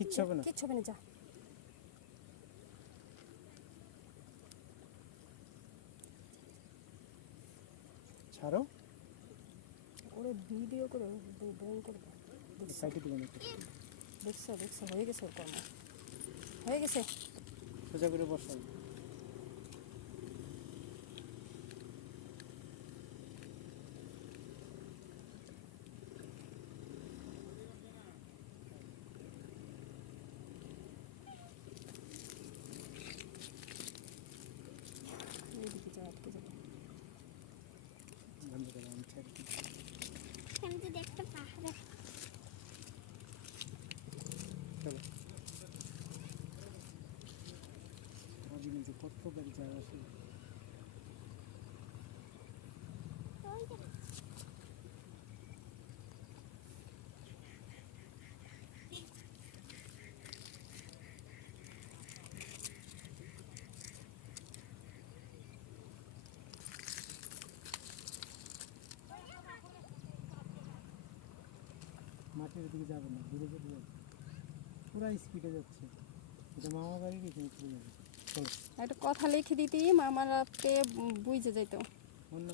কিচ্ছু হবে না, কিচ্ছু হবে না, যা। ছাড়ো, ওরে ভিডিও করে বই করবে। সাইডে দিবেন একটু, দেখছো দেখছো, হয়ে গেছে ওর কর্ম, হয়ে গেছে। সোজা করে বসাই। এইদিকে যা, আটকে যাবে। বন্ধ করে আমি ছেড়ে দিচ্ছি। আমি তো দেখতে পাহাড়ে চলো, ভাবি যে কত বাড়ি যায় আসে। ওই যে মাঠের দিকে যাবে না, দূরে যেতে যাবে, পুরা স্পিডে যাচ্ছে। এটা মামা বাড়ি গেছে, চলে যাবে। চলো, একটা কথা লিখে দিতি, মামারাতে বুঝে যাইতো। অন্য